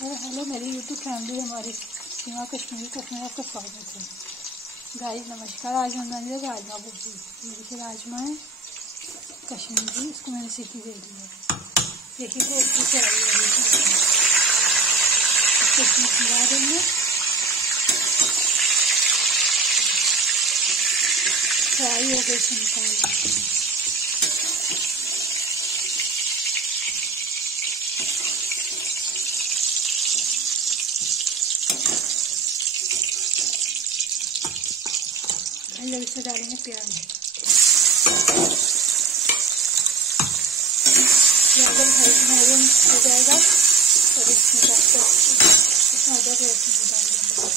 और हेलो मेरी YouTube family, हमारी सीमा कश्मीरी कुक में आपका स्वागत है। गाइस नमस्कार। आज हम बनाएंगे राजमा भुर्जी। ये देखिए राजमा है कश्मीरी, इसको मैंने सीटी दे दी है। देखिए को उसकी फ्राई हो रही है, इसको मिला देंगे। फ्राई हो गई, इसको निकाल देंगे। जब इसमें डालेंगे प्याज, मैरून हो जाएगा और इसमें डालकर इसमें अदरक लहसुन डाल देंगे।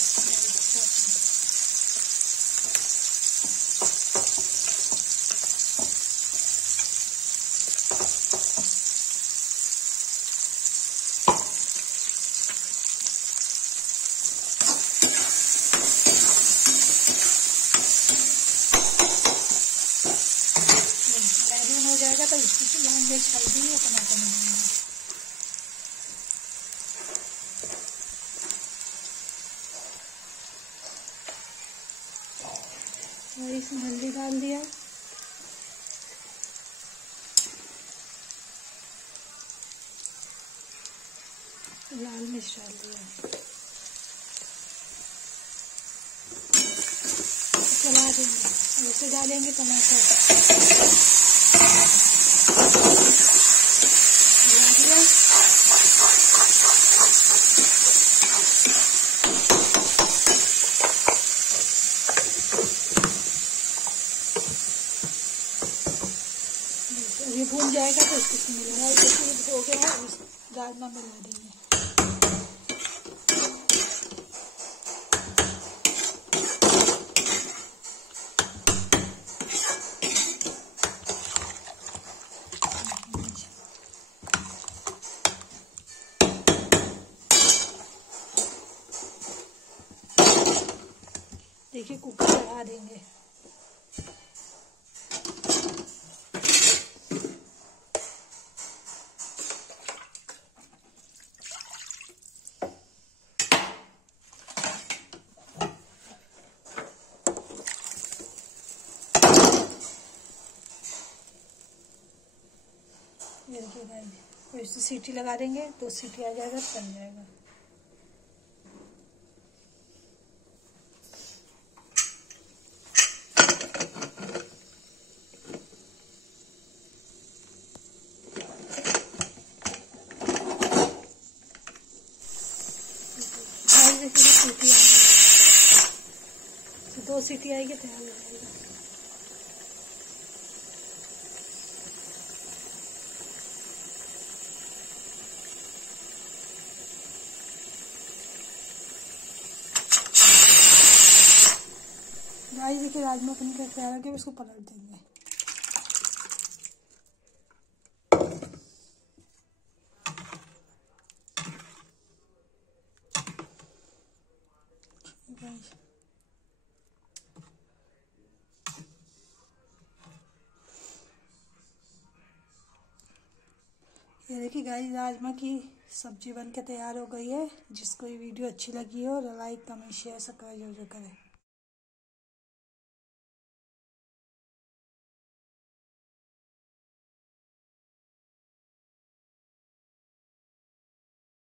हो जाएगा तो इसकी लाल मिर्च, हल्दी और टमाटर मिलाएंगे। और इसमें हल्दी डाल दिया, लाल मिर्च डाल दिया, चला देंगे। और इसे डालेंगे टमाटर, ये भून जाएगा तो इसको मिलेगा। और जैसे हो गया है इस राजमा मिला देंगे। देखिए कुकर लगा देंगे। ये देखिए गाइस, इसे सीटी लगा देंगे, 2 सीटी आ जाएगा, बन जाएगा। देखिए सीटी आ गई, 2 सीटी आएगी तैयार हो जाएगा। गाइस देखिए राजमा पनीर का तैयार हो गया, इसको पलट देंगे। ये देखिए गाइस राजमा की सब्जी बनकर तैयार हो गई है। जिसको ये वीडियो अच्छी लगी हो, लाइक कमेंट शेयर सब्सक्राइब जरूर करें।